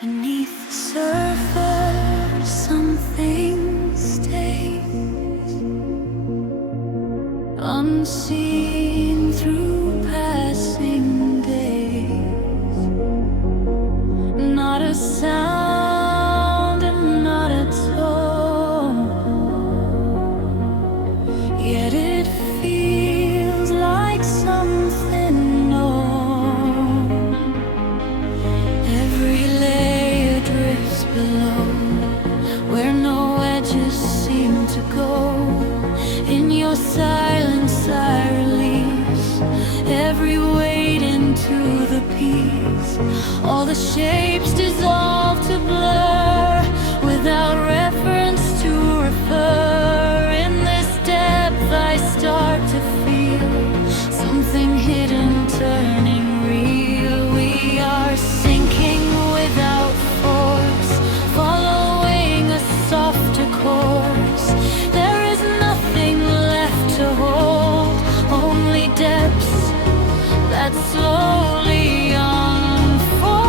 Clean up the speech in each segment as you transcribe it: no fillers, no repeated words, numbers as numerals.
Beneath the surface, something stays unseen through passing days. Not a sound and not a tone, yet it feels like something known. Every layer drifts below, where no edges seem to go. In your silence I release every weight into the peace. All the shapes dissolve to blur, without reference to refer. In this depth I start to feel something hidden turning real. We are sinking without force, following a softer course. There is nothing left to hold, only depths that slowly unfold.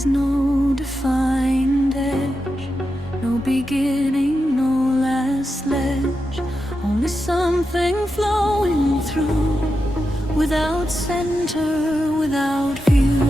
is no defined edge, no beginning, no last ledge, only something flowing through, without center, without view.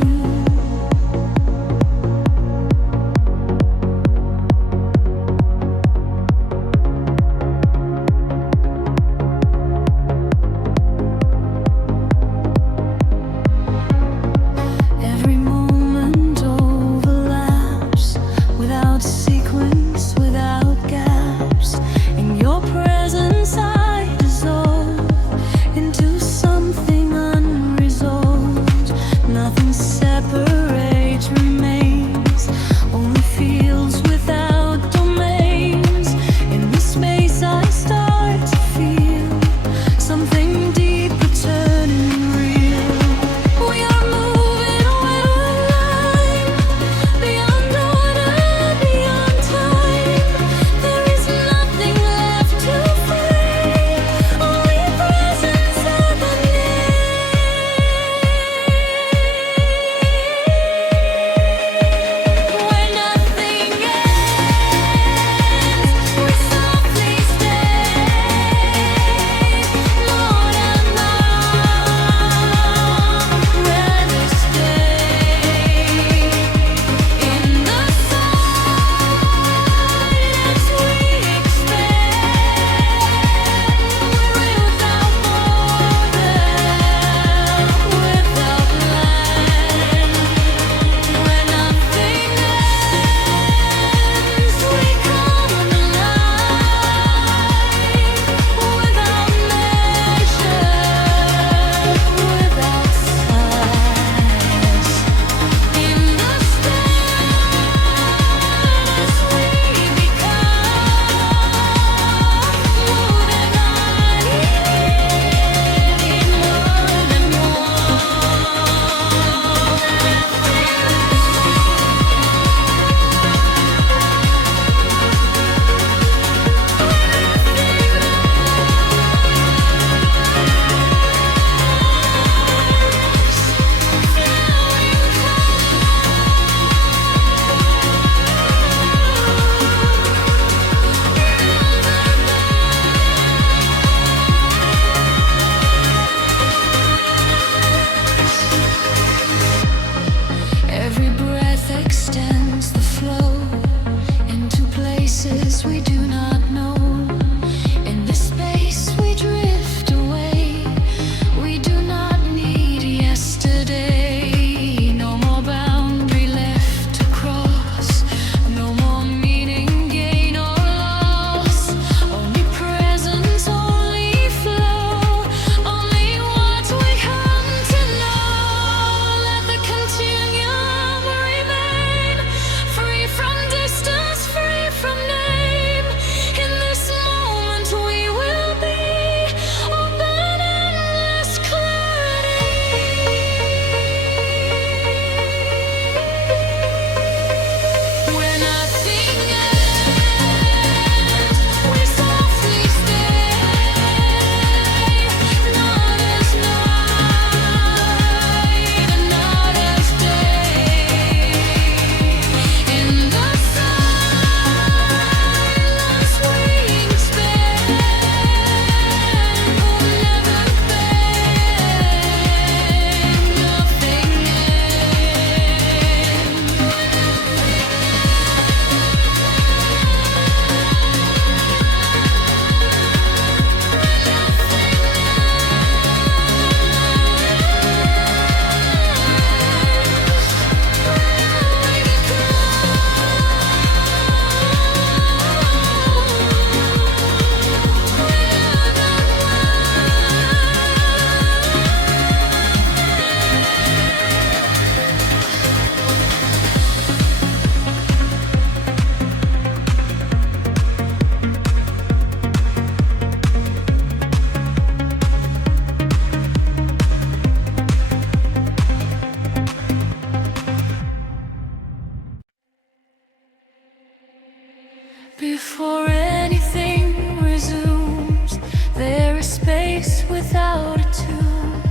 Before anything resumes, there is space without a tune.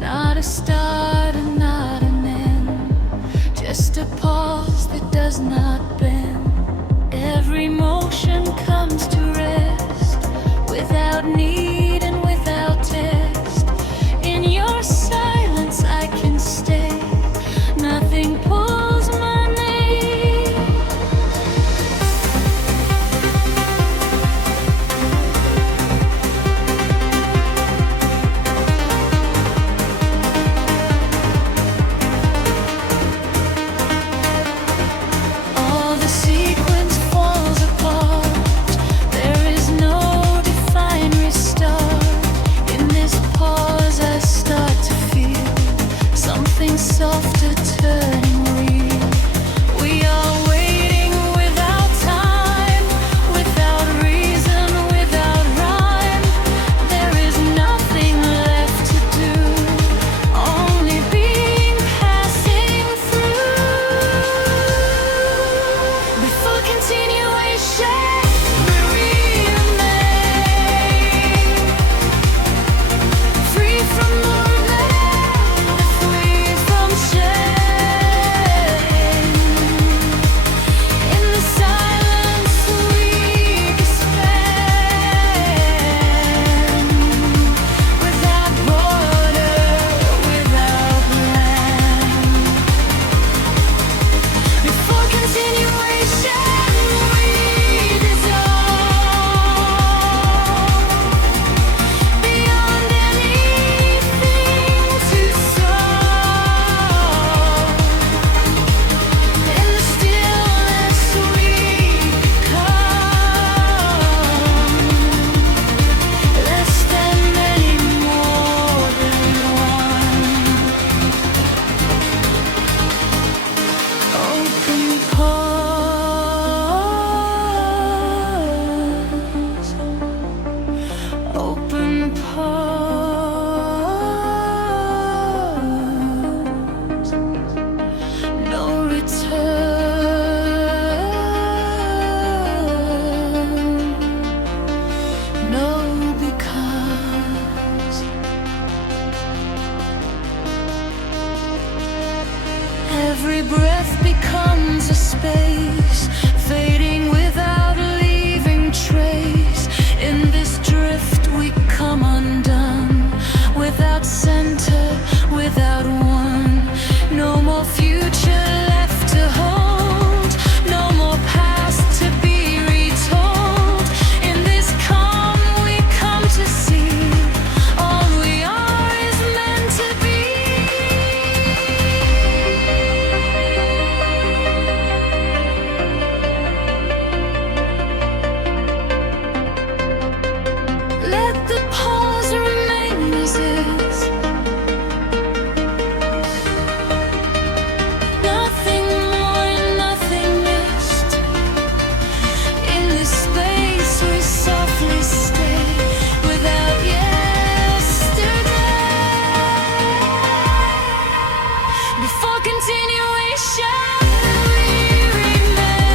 Not a start and not an end, just a pause. does not bend. Every motion comes to rest without need and without test. In your silence I can stay. Nothing pulls my name. All the sequence falls apart. There is no defined restart. In this pause I start to feel something softer turning real. We are waiting without time, without reason, without rhyme. There is nothing left to do, only being passing through. Before continuation, we remain free from movement, free from shame. In the silence we expand, without border, without land. Before continuation, we dissolve beyond anything to solve. In the stillness we become less than many, more than one. Open pause, open pause, no return, no because. Every breath becomes a space, fading without leaving trace. In this drift we come undone, without center, without one. No more future left to hold, no more past to be retold. In this calm we come to see all we are is meant to be. Let the pause remain as is. Nothing more and nothing missed. In this space we softly stay without yesterday. Before continuation, we remain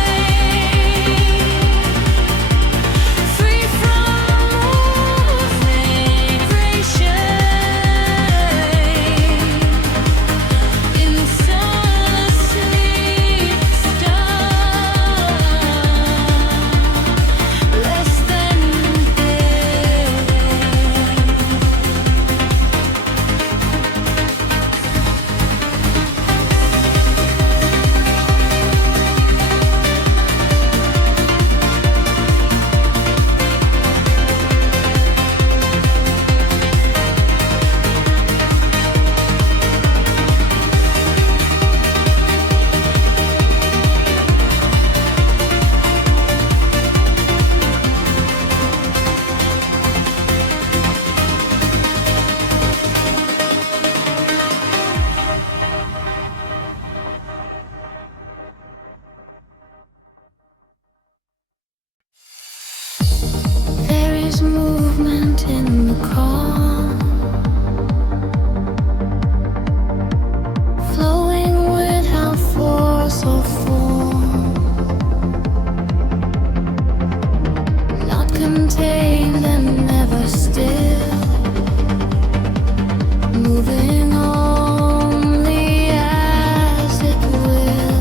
free from movement, in the sun asleep, less than dead. There is movement in the calm, flowing without force or form, not contained and never still, moving only as it will.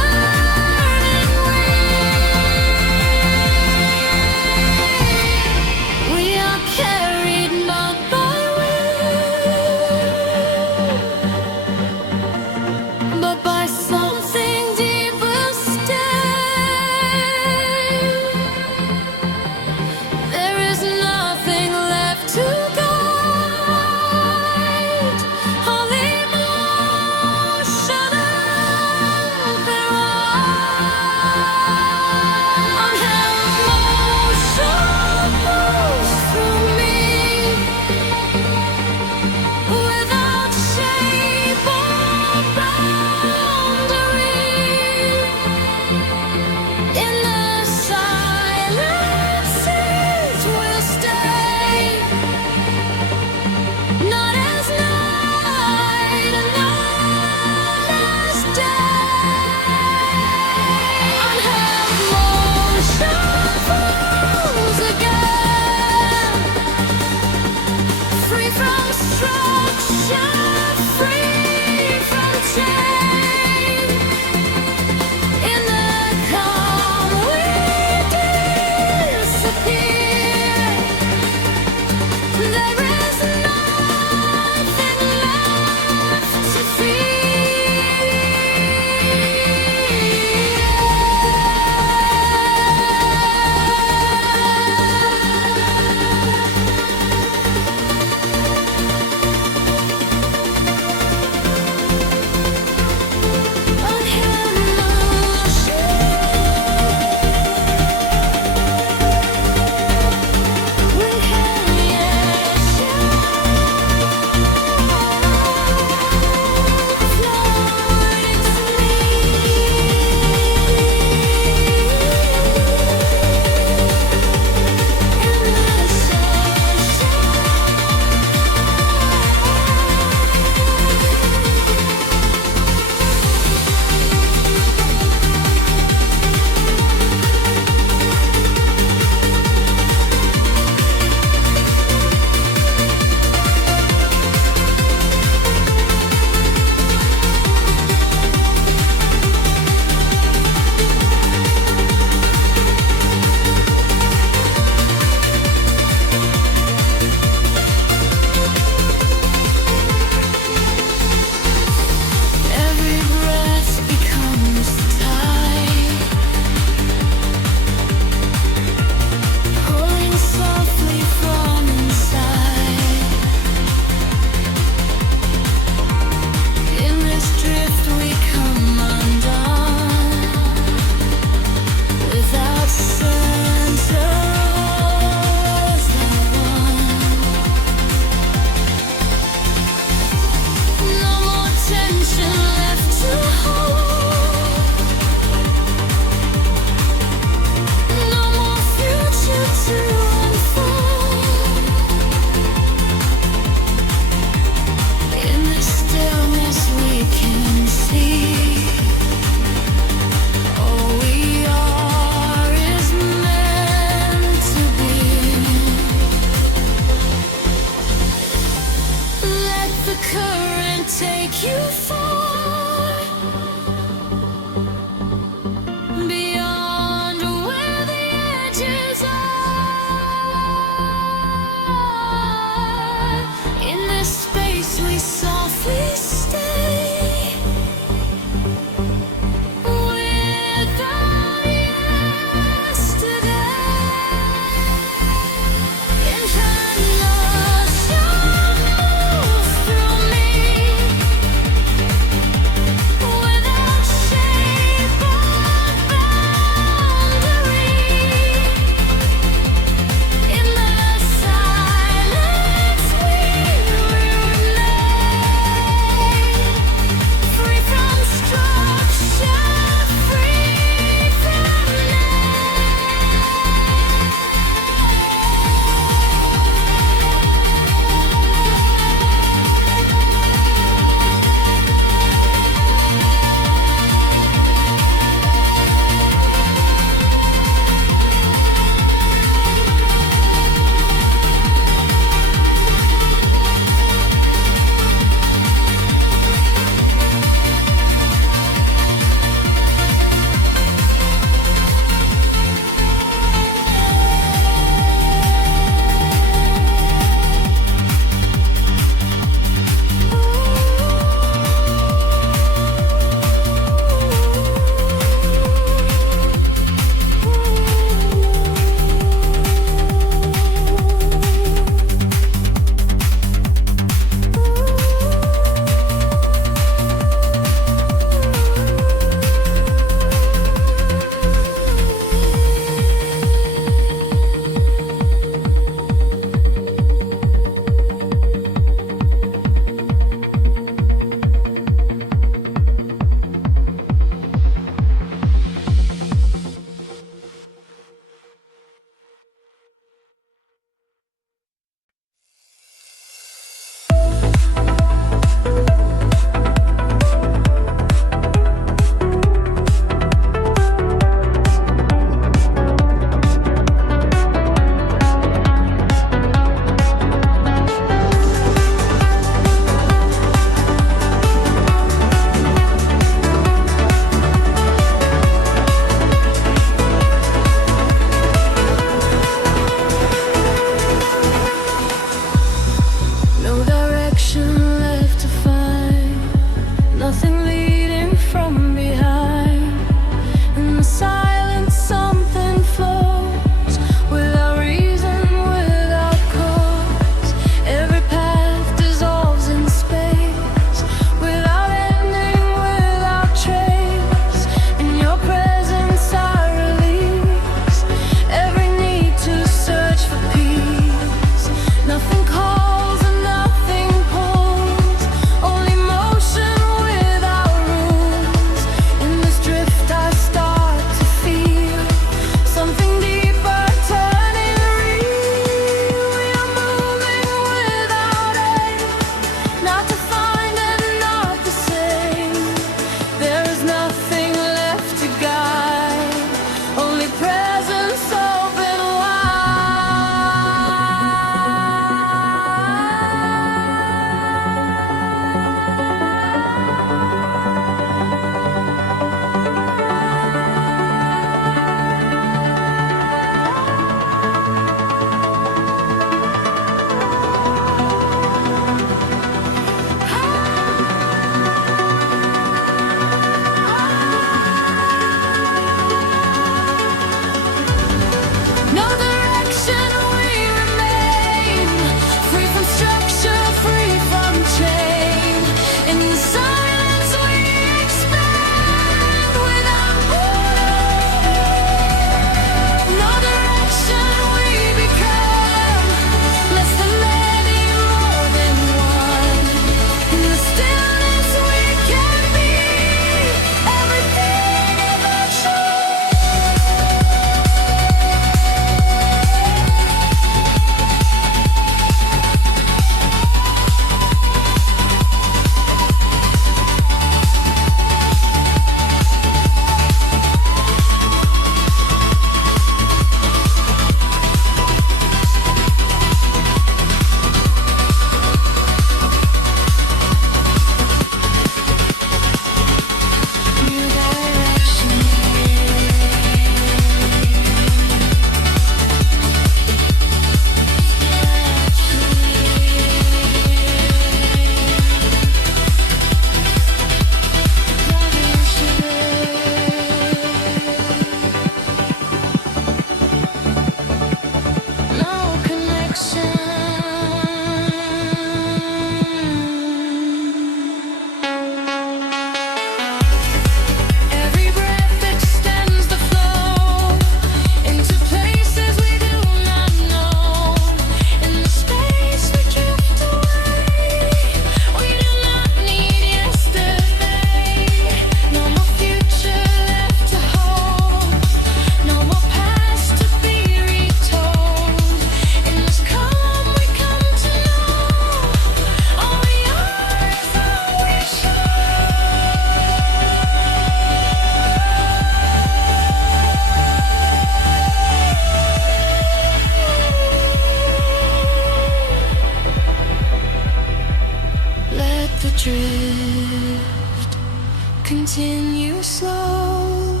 continue slow.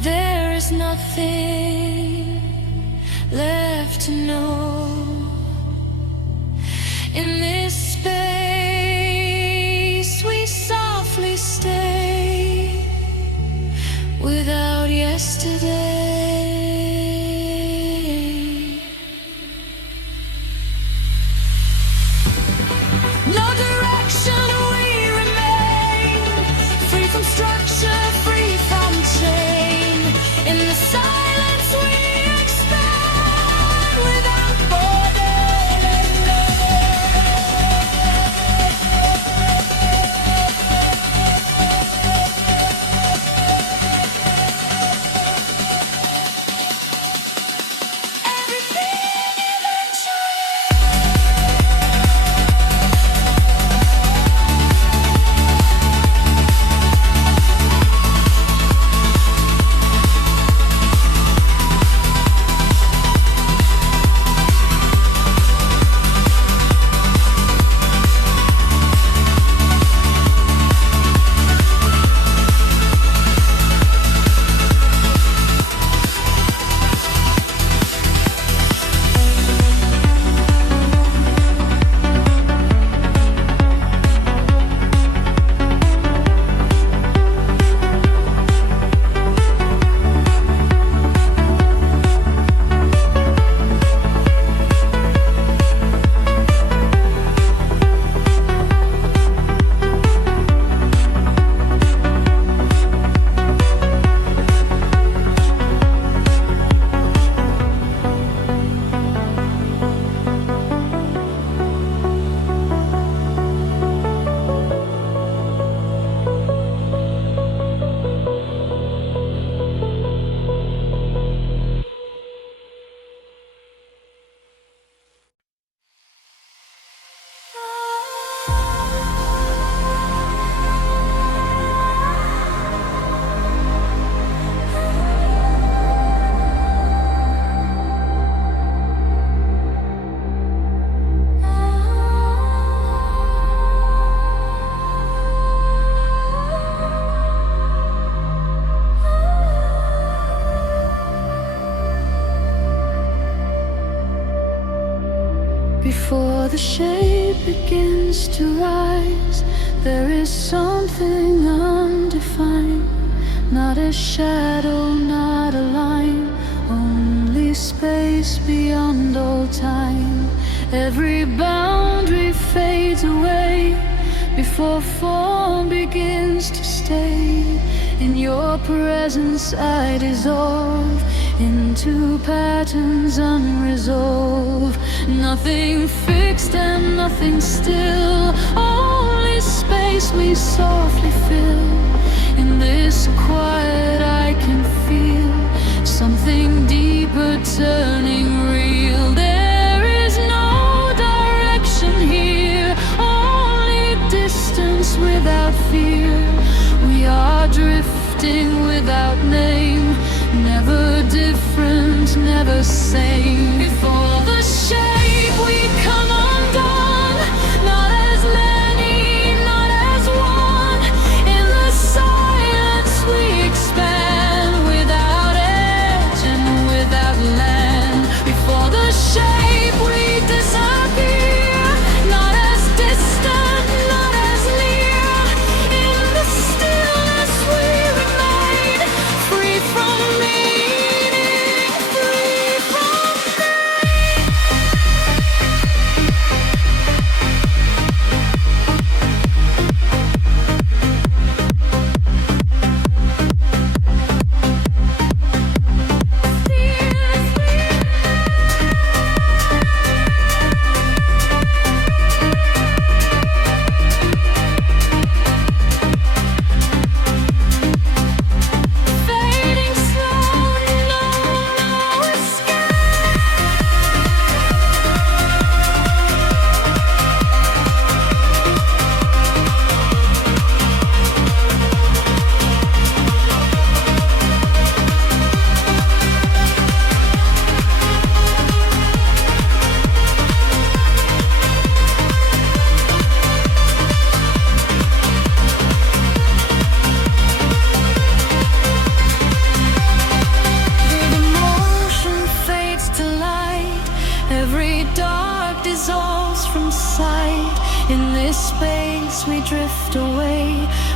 There is nothing left to know. In this space we softly stay without yesterday. No direction, we remain free from structure, free from chain. In the silence we expand without before the shade begins to rise. There is something undefined, not a shadow, not a line, only space beyond all time. Every boundary fades away before form begins to stay. In your presence I dissolve into patterns unresolved. Nothing fixed and nothing still, only space we softly fill. In this quiet I can feel something deeper turning real. There is no direction here, only distance without fear. We are drifting without name, never different, never same. Before the shape we come undone, not as many, not as one. In the silence we expand without edge and without land. Before the shape we disappear, not as distant, not as near. In the stillness we remain, free from meaning, free from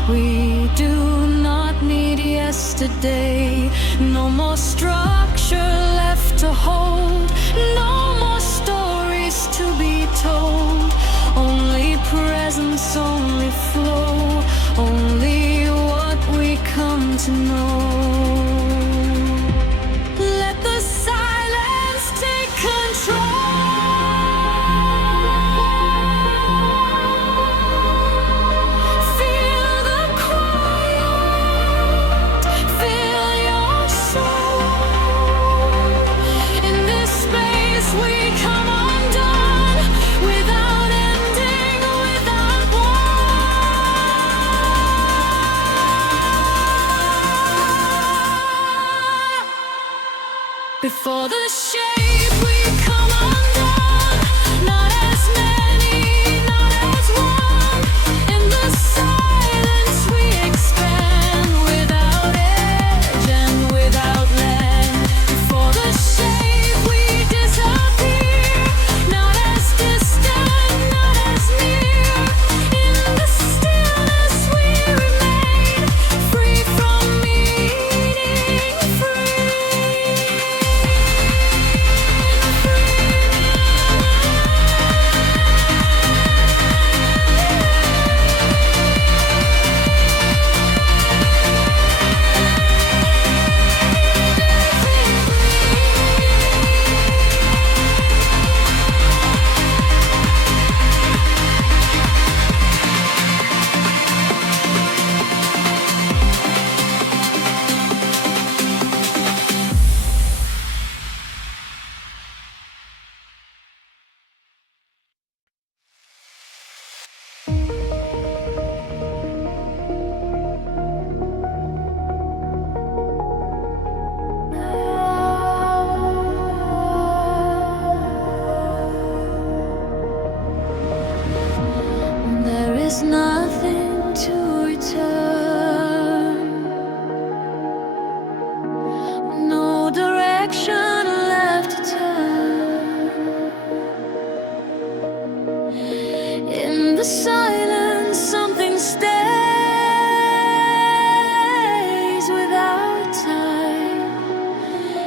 We do not need yesterday. No more structure left to hold. No more stories to be told. Only presence, only flow. Only what we come to know. Let the silence take control. Before the shape we come undone, not as many, not as one. In the silence we expand, without edge and without land. Before the shape we disappear, not as distant, not as near. In the stillness we remain, free from meaning, free. There is nothing to return, no direction left to turn. In the silence, something stays without time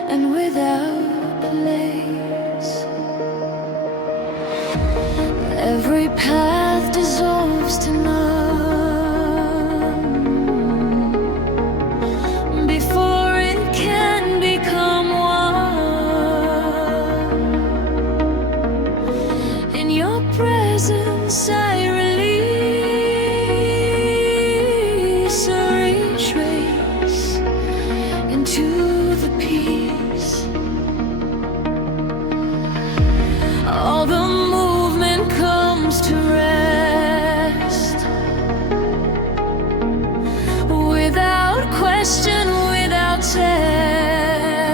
and without place. Every path dissolves to none before it can become one. In your presence I release or retrace into the peace. All the movement comes to rest, without question, without test.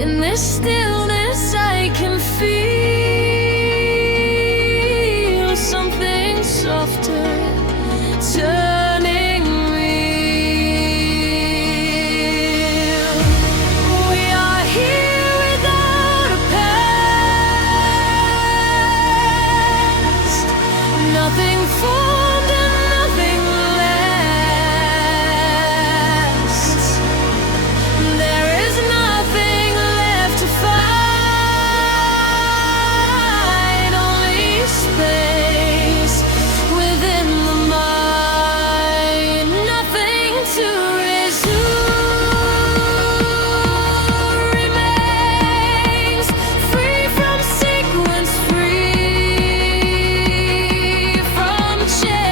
In this stillness I can feel something softer turning real. We are here without a past, nothing formed and nothing lasts. There is nothing left to fight, only space within the mind, nothing to resume. Remains free from sequence, free from change.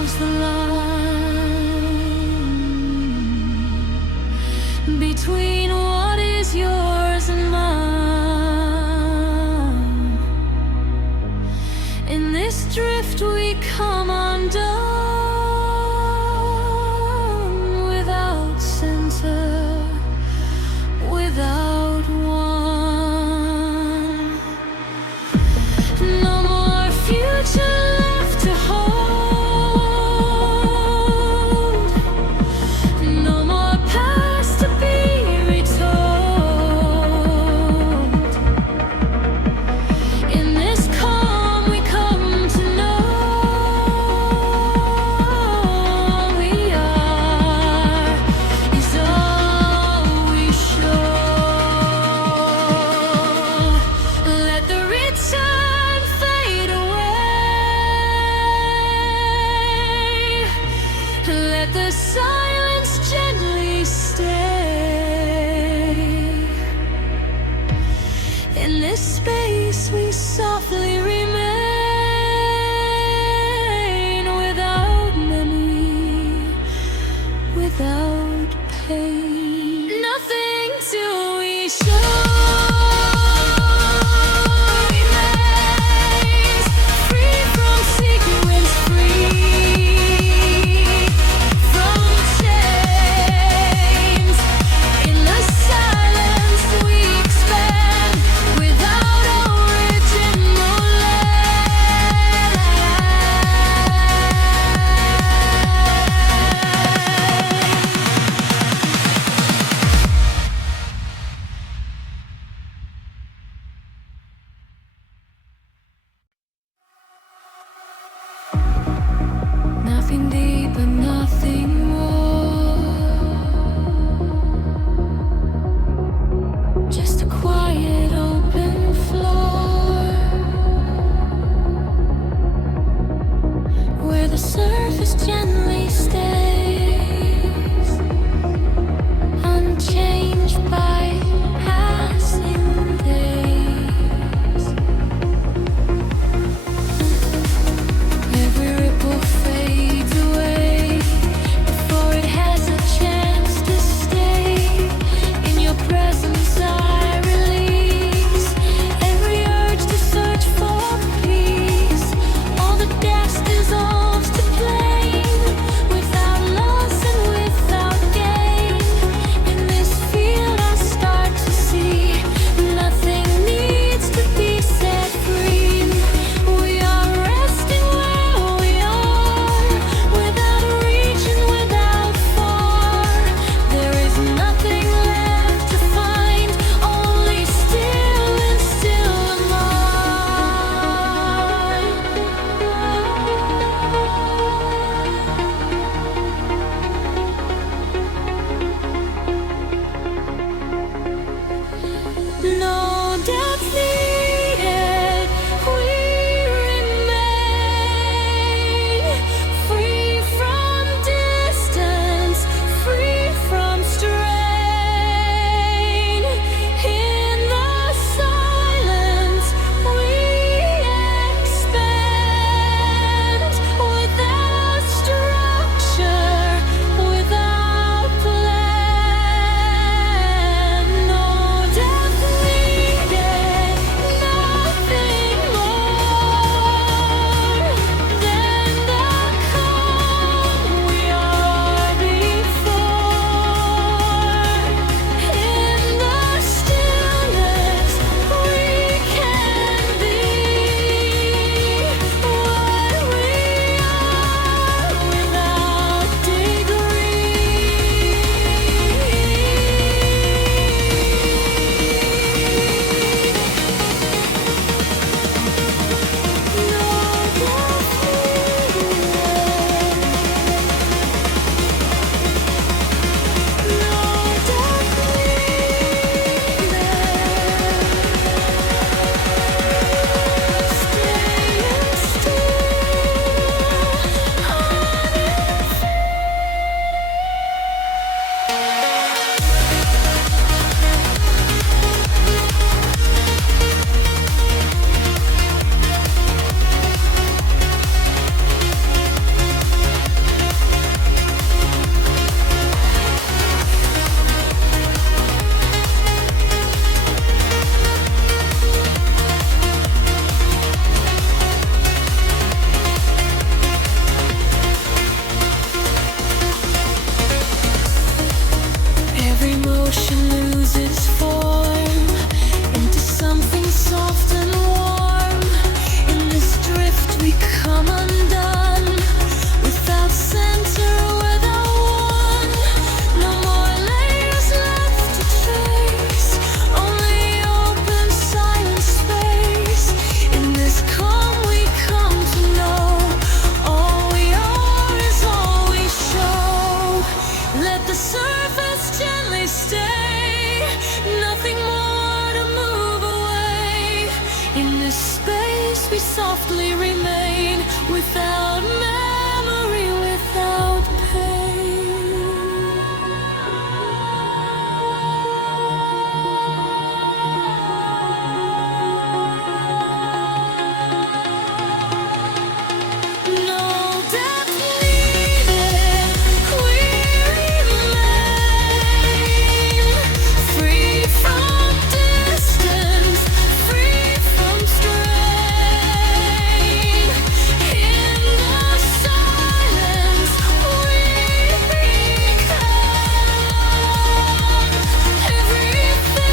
dissolves the line between what is yours and mine. In this drift we come undone, without center, without one. No more future left to hold, no more past to be retold. In this calm we come to know we are is all we show. Let the return fade away, let the silence gently stay. In this space we softly remain, without memory, without pain. Nothing till we show remains, free from sequence, free from chains. In the silence we expand, without original land. Nothing deeper, nothing more. Just a quiet open floor, where the surface gently stays, unchanged by passing days. Every ripple fades away before it has a chance to stay. In your presence I release every urge to search for peace. All the gas dissolves to flame, without without memory, without pain. No depth needed, we remain free from distance, free from strain. In the silence, we become everything,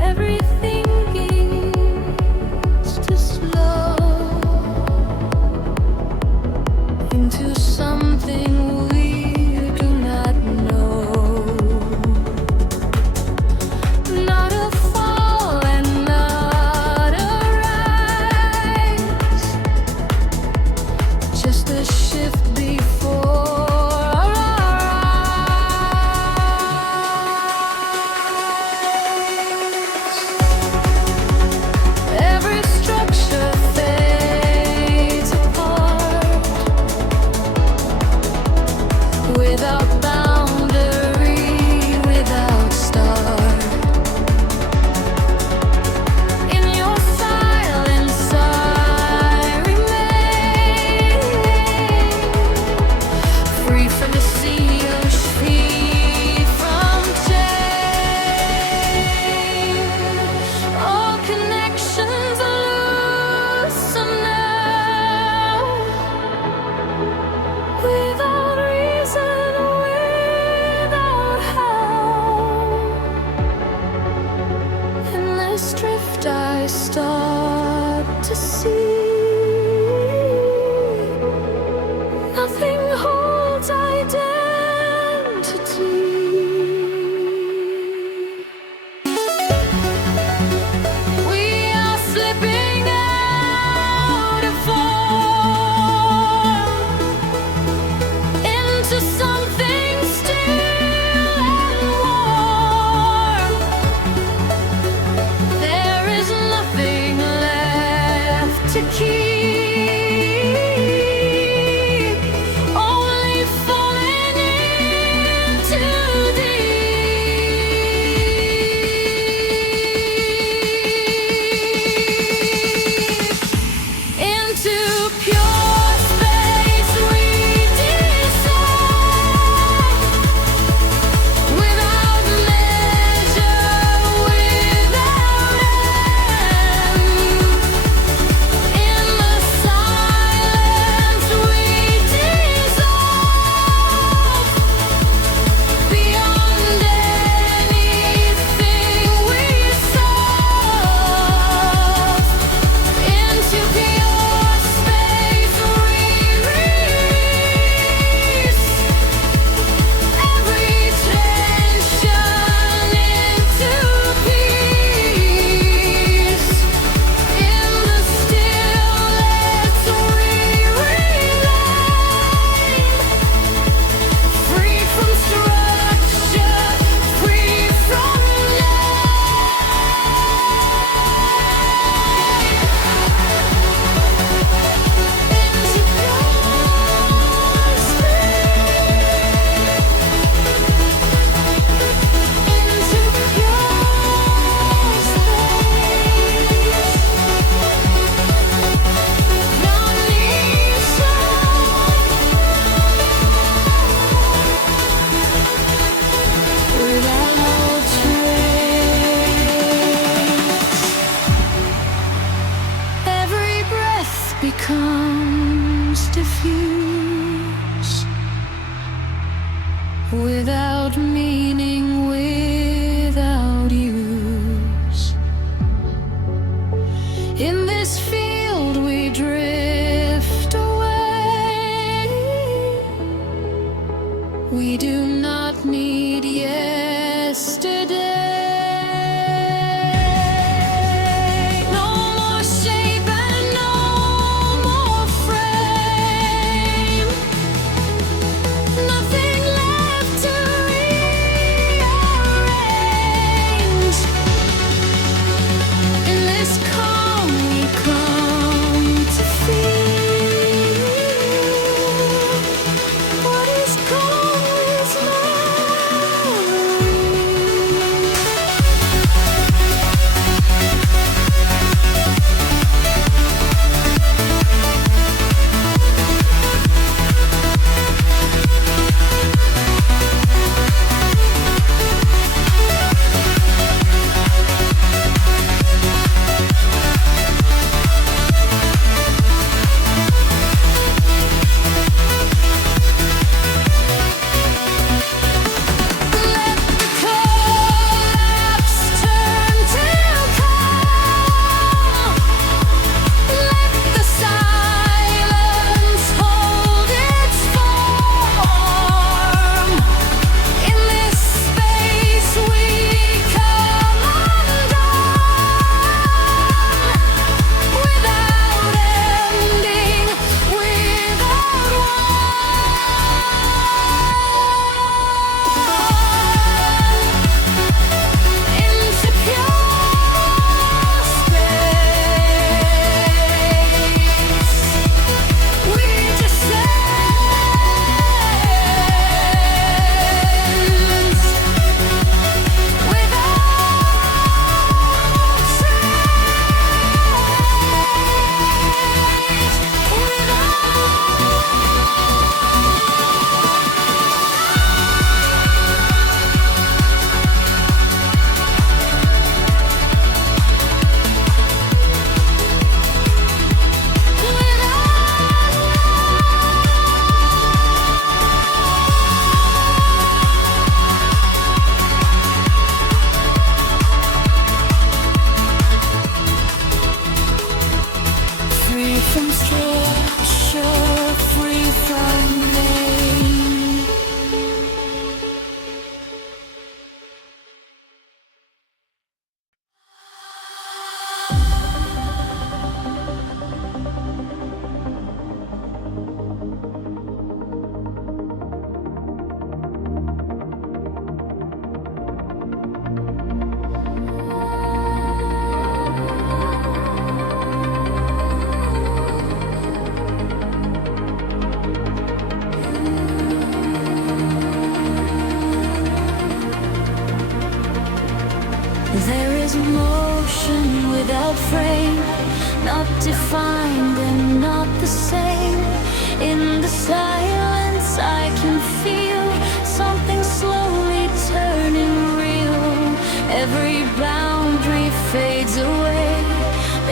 everything begins to slow into something we do not know. Not a fall and not a rise, just a shift before our eyes. Every structure fades apart without boundary, without start. In your silence I remain, free from the sea, free from change. All connections are loosen now, without reason, without how. In this drift I start to see nothing holds identity. We are slipping out of form into something still and warm. There is nothing left to keep, only falling into deep, into pure space we dissolve, without measure, without end. In the silence we dissolve, beyond anything we solve. Into pure space we release every tension into peace. In the stillness we remain, free from structure, free from into without trace. Every breath becomes diffuse, without meaning, without use. In this field we drift structure free from pain. There is motion without frame, not defined and not the same. In the silence I can feel something slowly turning real. Every boundary fades away.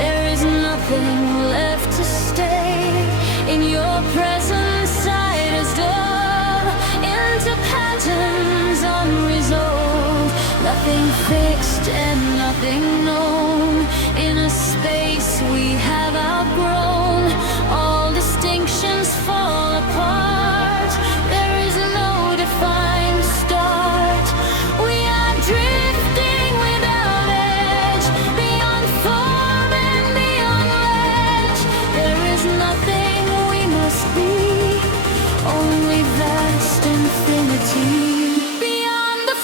There is nothing left to stay. In your presence sight is dull into patterns unresolved. Nothing fixed and nothing known. In a space we have outgrown, all distinctions fall apart. There is no defined start. We are drifting without edge, beyond form and beyond ledge. There is nothing we must be, only vast infinity. Beyond the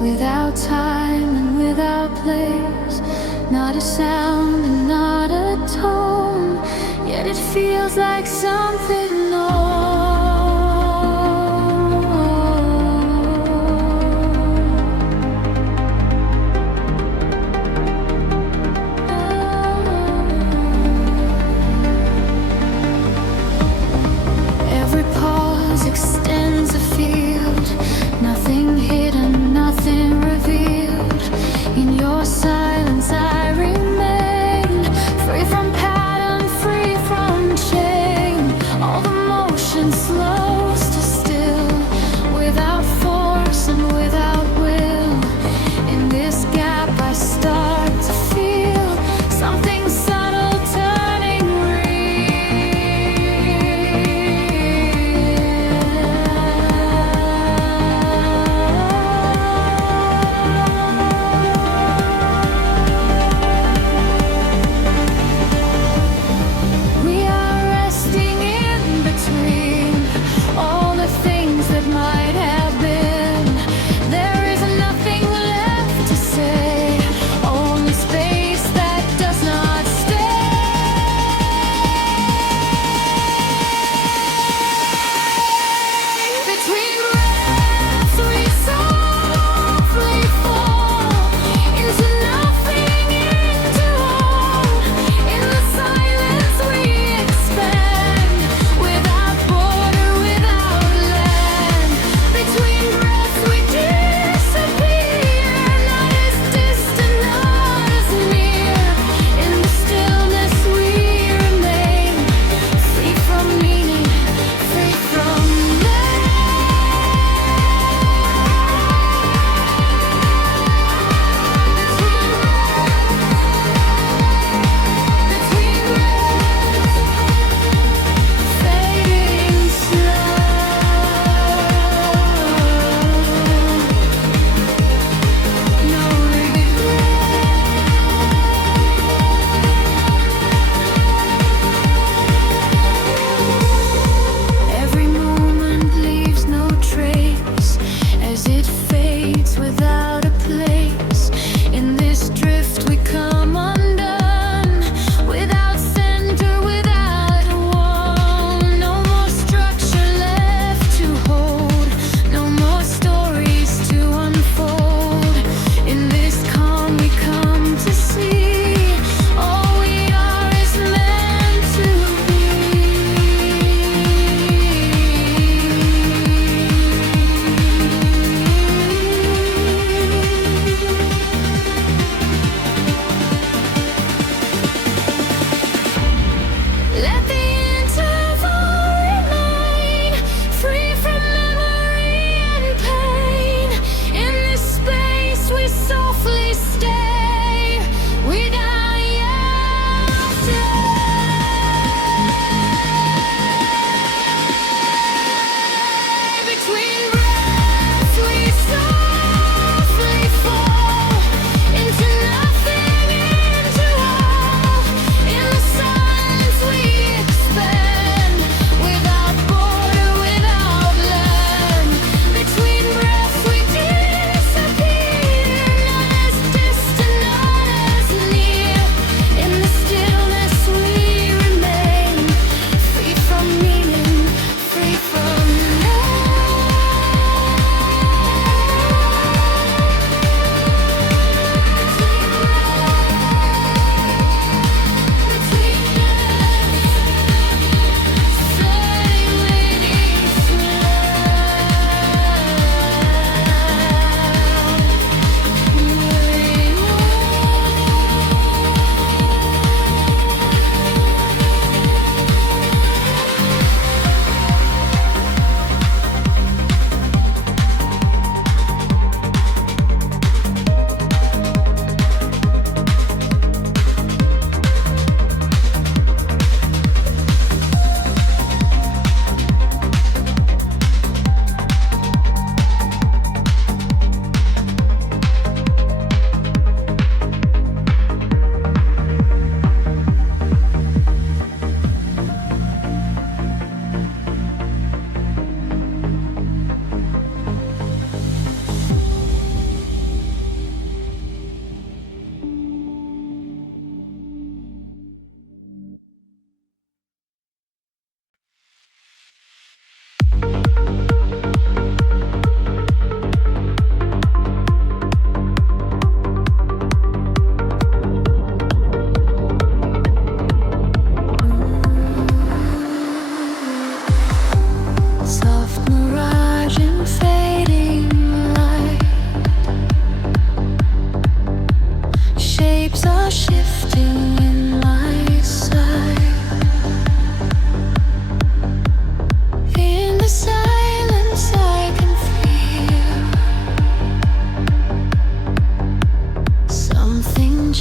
without time and without place. Not a sound and not a tone, yet it feels like something known. Every pause extends a field, nothing hidden, nothing revealed. In your silence I remain, free from pattern, free from chain. All the motion slows to still, without force and without will. In this gap I start to feel something subtle turning We are resting in between all the things that might have been. There is nothing left to say, only space that does not stay. Between breaths we softly fall into nothing, into all. In the silence we expand, without border, without land. Between breaths we disappear, not as distant, not as near. In the stillness we remain, free from meaning, free from fading slow. No Every moment leaves no trace, as it fades without a place. In this drift we come undone, without center, without a wall. No more structure left to hold, no more stories to unfold. In this calm we come to see all we are is meant to be.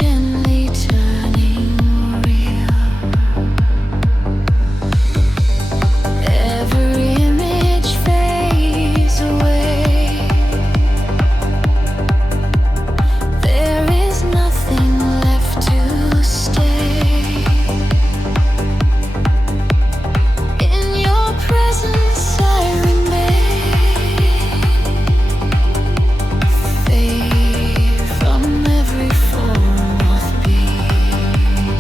gently turning real. Every image fades away. There is nothing left to stay. In your presence I remain. Fade from every form of being.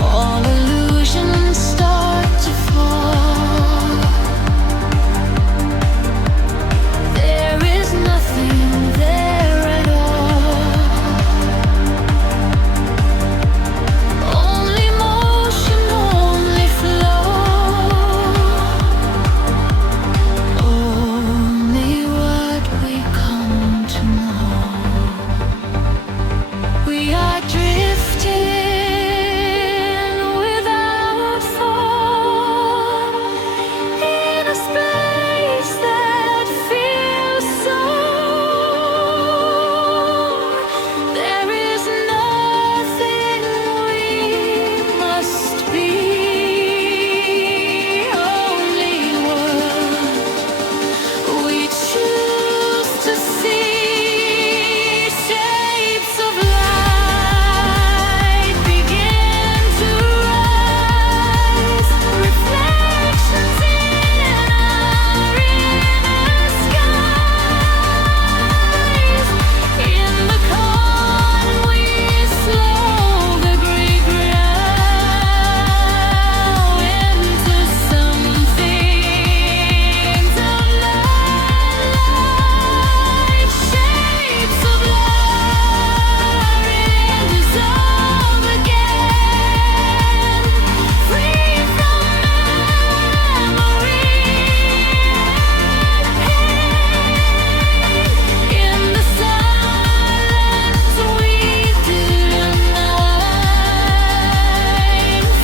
All illusions start to fall. There is nothing there at all. Only motion, only flow. Only what we come to know. We are drifting without thought in a space that feels so. There is nothing we must be. Only what we choose to see. Shapes of light begin to rise. Reflections in our inner skies. In the calm we slowly grow into something life. Shapes of light dissolve again, free from memory. In the silence we deny,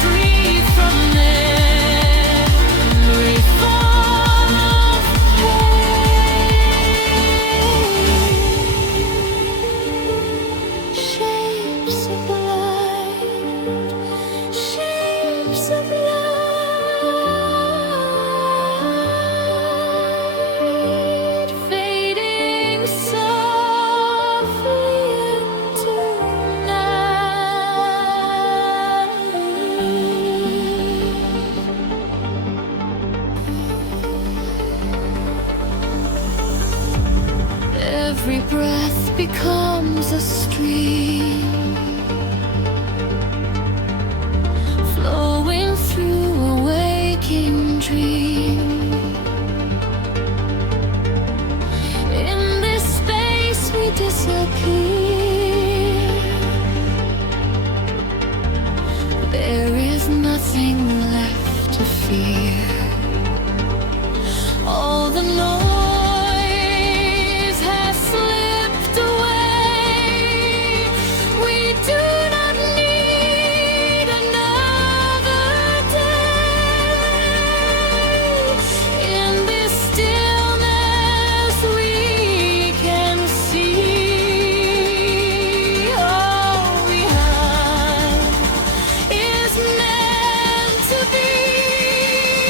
free from every form of pain. Shapes of light, shapes of light, fading softly into night. Every breath becomes a stream, flowing through a waking dream. In this space we disappear. There is nothing left to fear. All the noise has slipped away. We do not need another day. In this stillness we can see all we have is meant to be.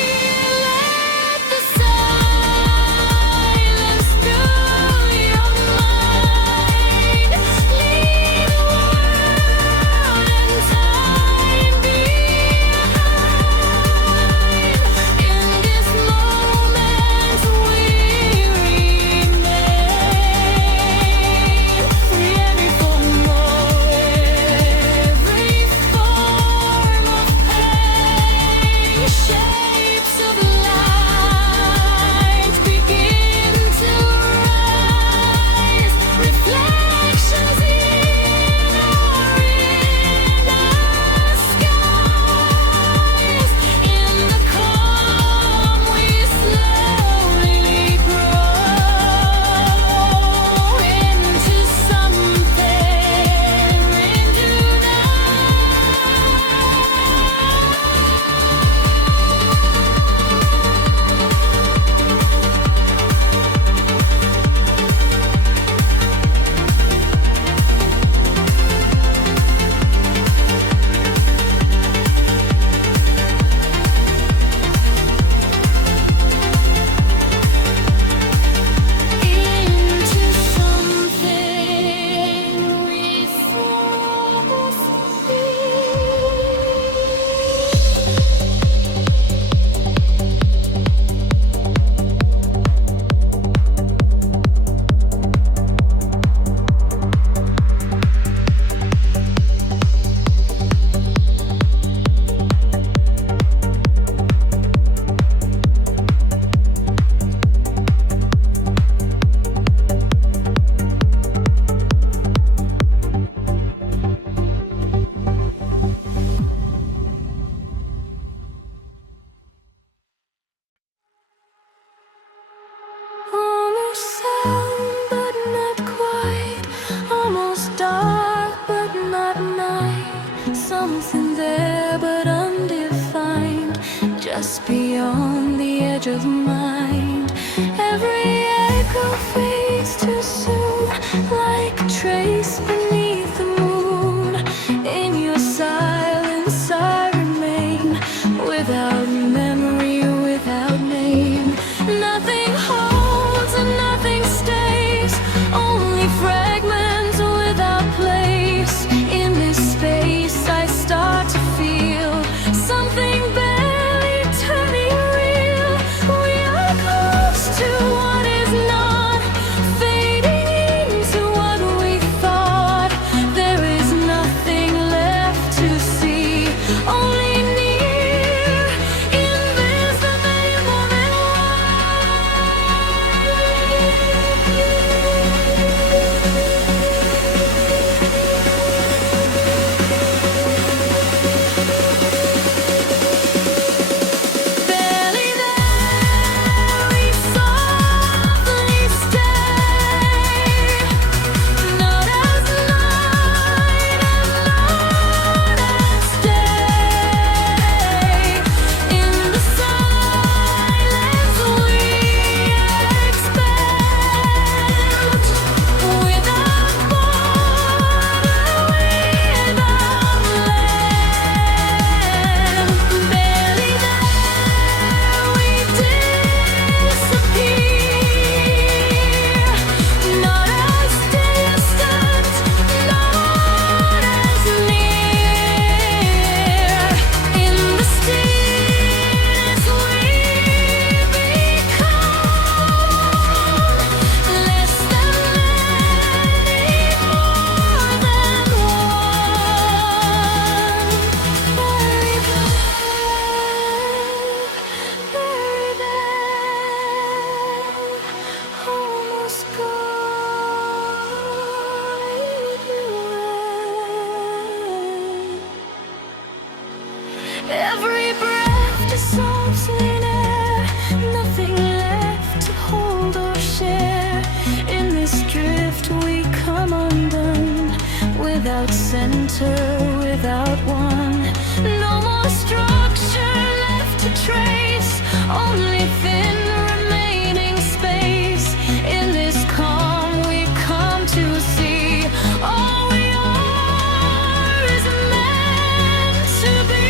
without center, without one. No more structure left to trace, only thin remaining space. In this calm we come to see all we are is meant to be.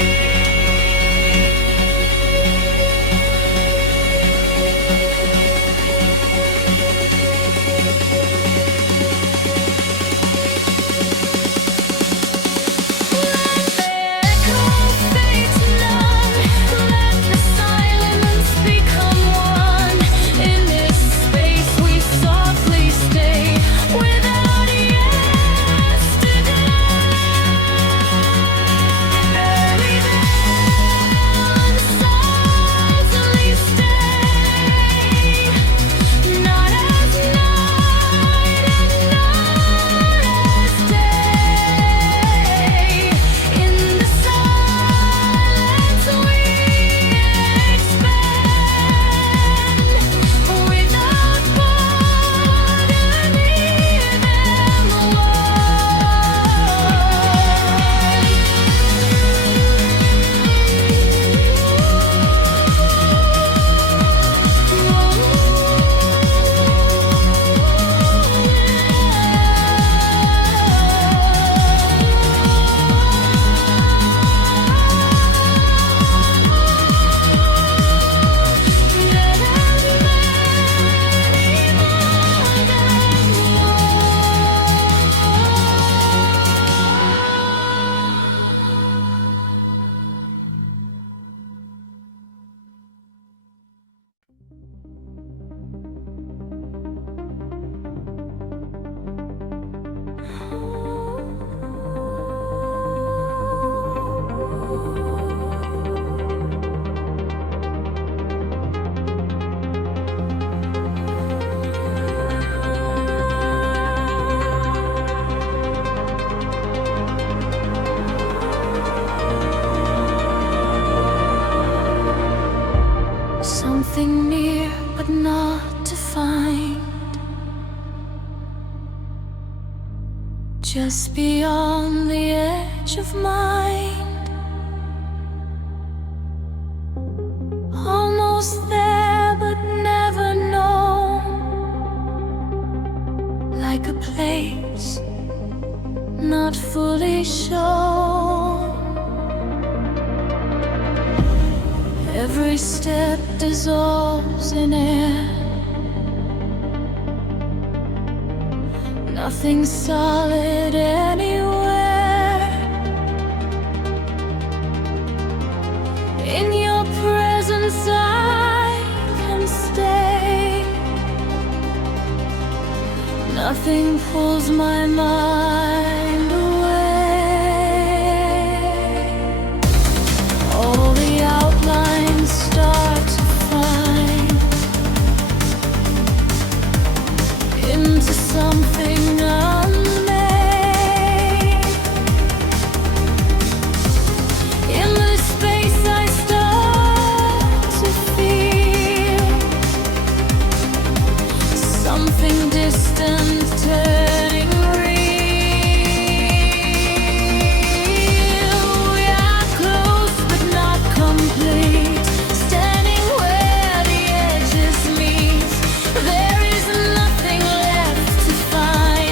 Something near but not defined, just beyond the edge of mind. Almost there but never known, like a place not fully shown. Every step dissolves in air, nothing solid anywhere. In your presence I can stay, nothing pulls my mind away. All the outlines start to find into something unmade. In this space I start to feel something distant turning real. We are close but not complete, standing where the edges meet. There is nothing left to find.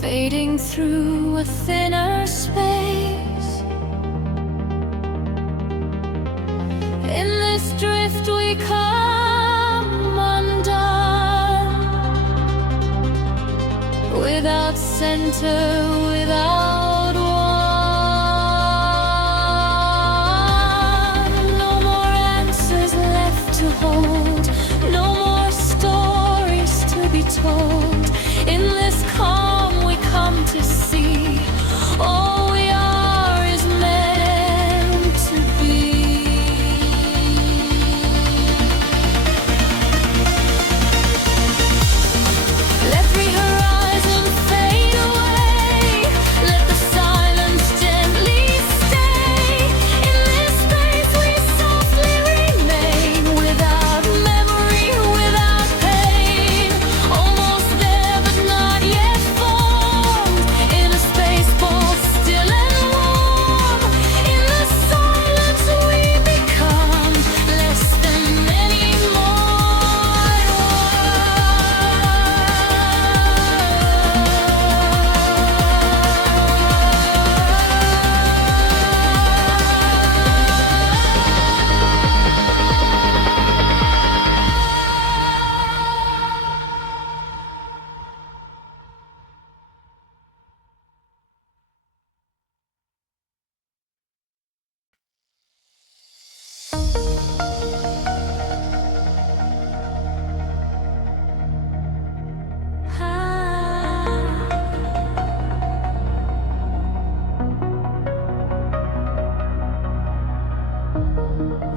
fading through a thinner space. In this drift we come undone, without center, without one. No more answers left to hold, no more stories to be told. In this calm we come to see all we are is meant to be. Let the horizon fade away, let the silence gently stay. In this space we softly remain, without memory, without pain. Almost there but not yet formed, in a space both still and warm. In the silence we become less than anymore.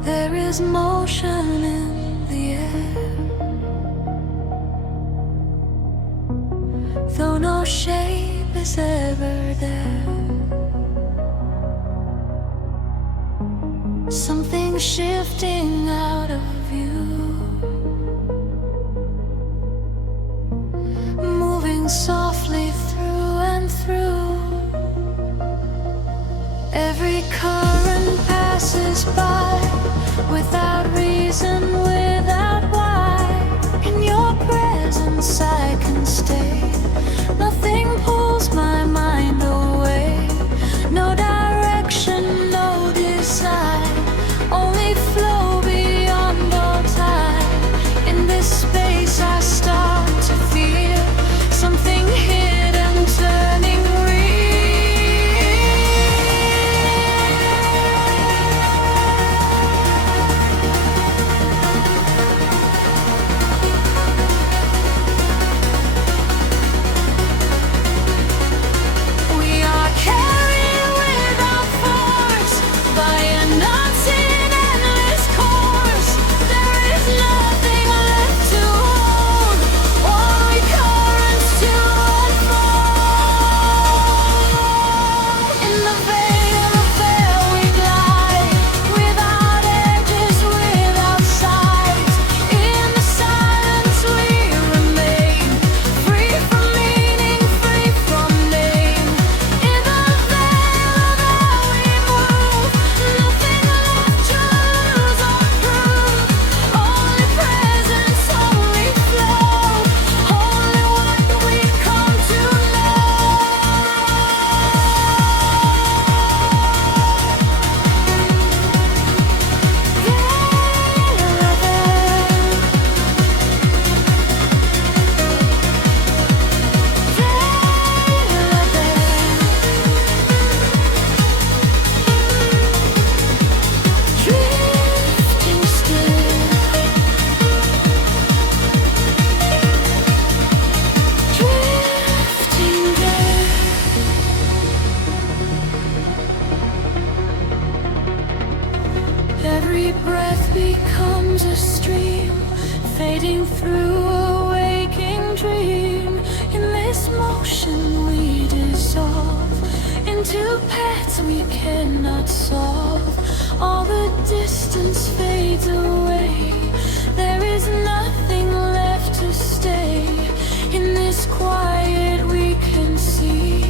There is motion in the air, though no shape is ever there. Something shifting out of view, moving softly through and through. Every current passes by, without reason, without why. In your presence I can stay, nothing pulls my mind away. No direction, no design, only flow beyond all time. In this space I start to feel something hidden turning real. We are carried without force by an unseen endless course. There is nothing left to hold, only currents to unfold. In the veil of air we glide, without edges, without sight. In the silence we remain, free from meaning, free from name. In the veil of air we move, nothing left to lose or prove. Only presence, only flow, only what we come to know. Drifting still, drifting there. Every breath becomes a stream, fading through a waking dream. In this motion we dissolve into paths we cannot solve. All the distance fades away, there is nothing left to stay. In this quiet we can see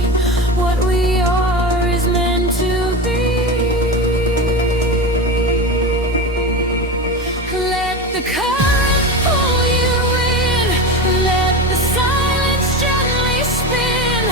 what we are is meant to be. Let the current pull you in, let the silence gently spin.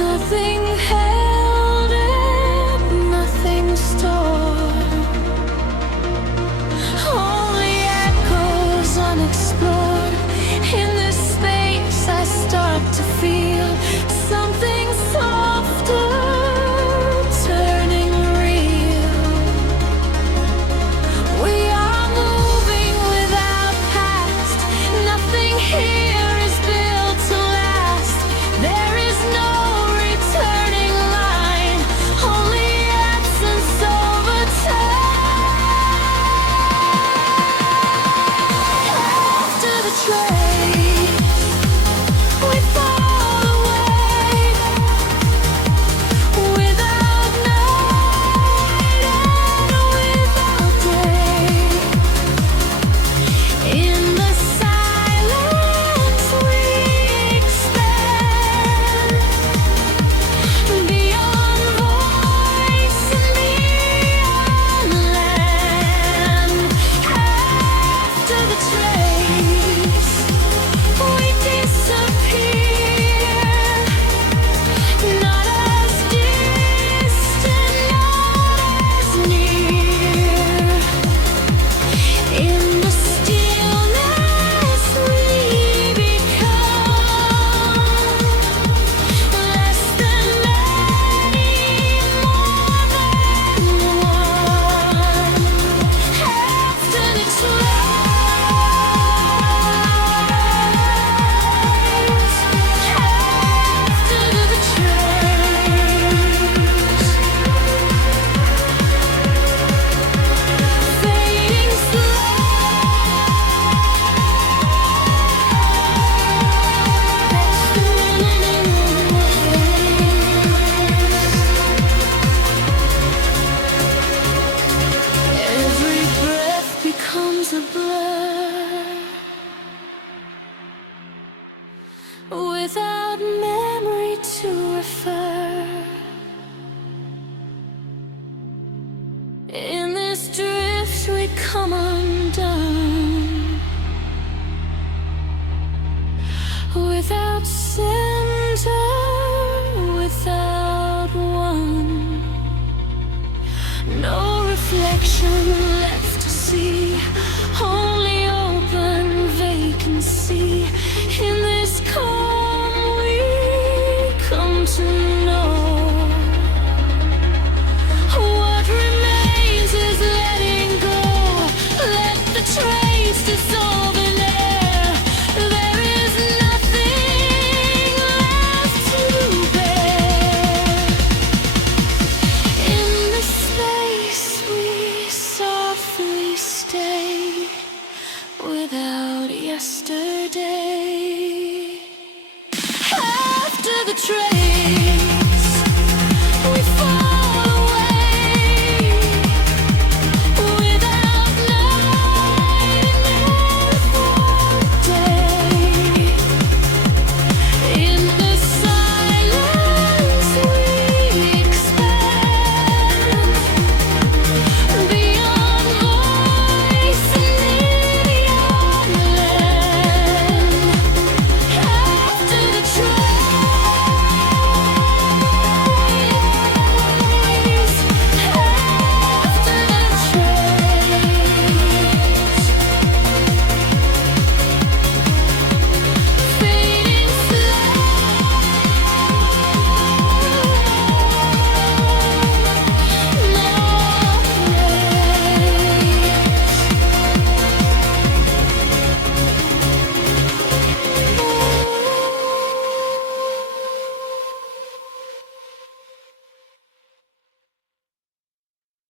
nothing has